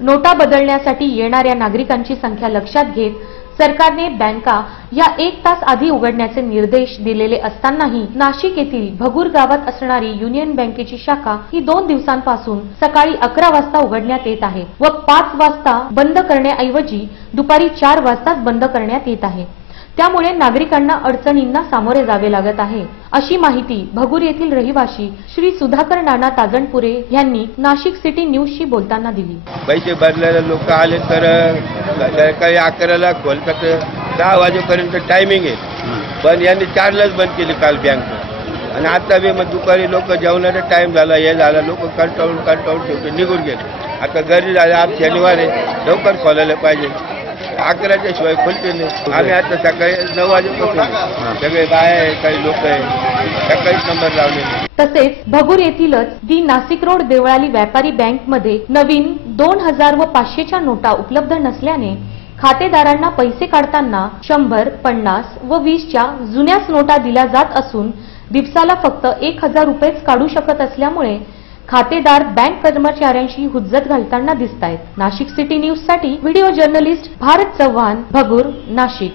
नोटा बदलण्यासाठी येणाऱ्या नागरिकांची संख्या लक्षात घेत सरकारने बँका या 1 तास आधी उघडण्याचे निर्देश दिलेले असतानाही नाशिक येथील भगूर गावात असणारी युनियन बँकेची शाखा ही 2 दिवसांपासून सकाळी 11 वाजता उघडण्यात येत आहे व 5 वाजता बंद करण्याऐवजी दुपारी 4 वाजताच बंद करण्यात येत आहे। त्यामुळे नागरिकांना अडचणींना सामोरे जावे लागत आहे, अशी माहिती भगूर येथील रहिवासी श्री सुधाकर नाना ताजणपुरे यांनी नाशिक सिटी न्यूजशी बोलताना दिली। पैसे बदलायला लोक आले तर काही 11ला खोलतात, 10 वाजेपर्यंत टायमिंग आहे, पण यांनी 4लाच बंद केली काल बँक। आणि आता बी मग दुपारी लोक जेवणाचा टाइम झाला, हे झाला, लोक कंटाळून शेवटी निघून गेले। आता घरी झाले, आज शनिवार आहे, लवकर खोलायला पाहिजे, 11च्या शिवाय खोलते नाही। आम्ही आता सकाळी 9 वाजेपासून सगळे बाया आहे, काही लोक आहे, सकाळीच नंबर लावले। तसेच भगूर येथीलच दी नाशिक रोड देवळाली व्यापारी बँक मध्ये नवीन 2000 व 500च्या नोटा उपलब्ध नसल्याने खातेदारांना पैसे काढताना 100, 50 व 20च्या जुन्याच नोटा दिल्या जात असून दिवसाला फक्त 1000 रुपयेच काढू शकत असल्यामुळे खातेदार बँक कर्मचाऱ्यांशी हुज्जत घालताना दिसतायत। नाशिक सिटी न्यूज साठी व्हिडिओ जर्नलिस्ट भारत चव्हाण, भगूर, नाशिक।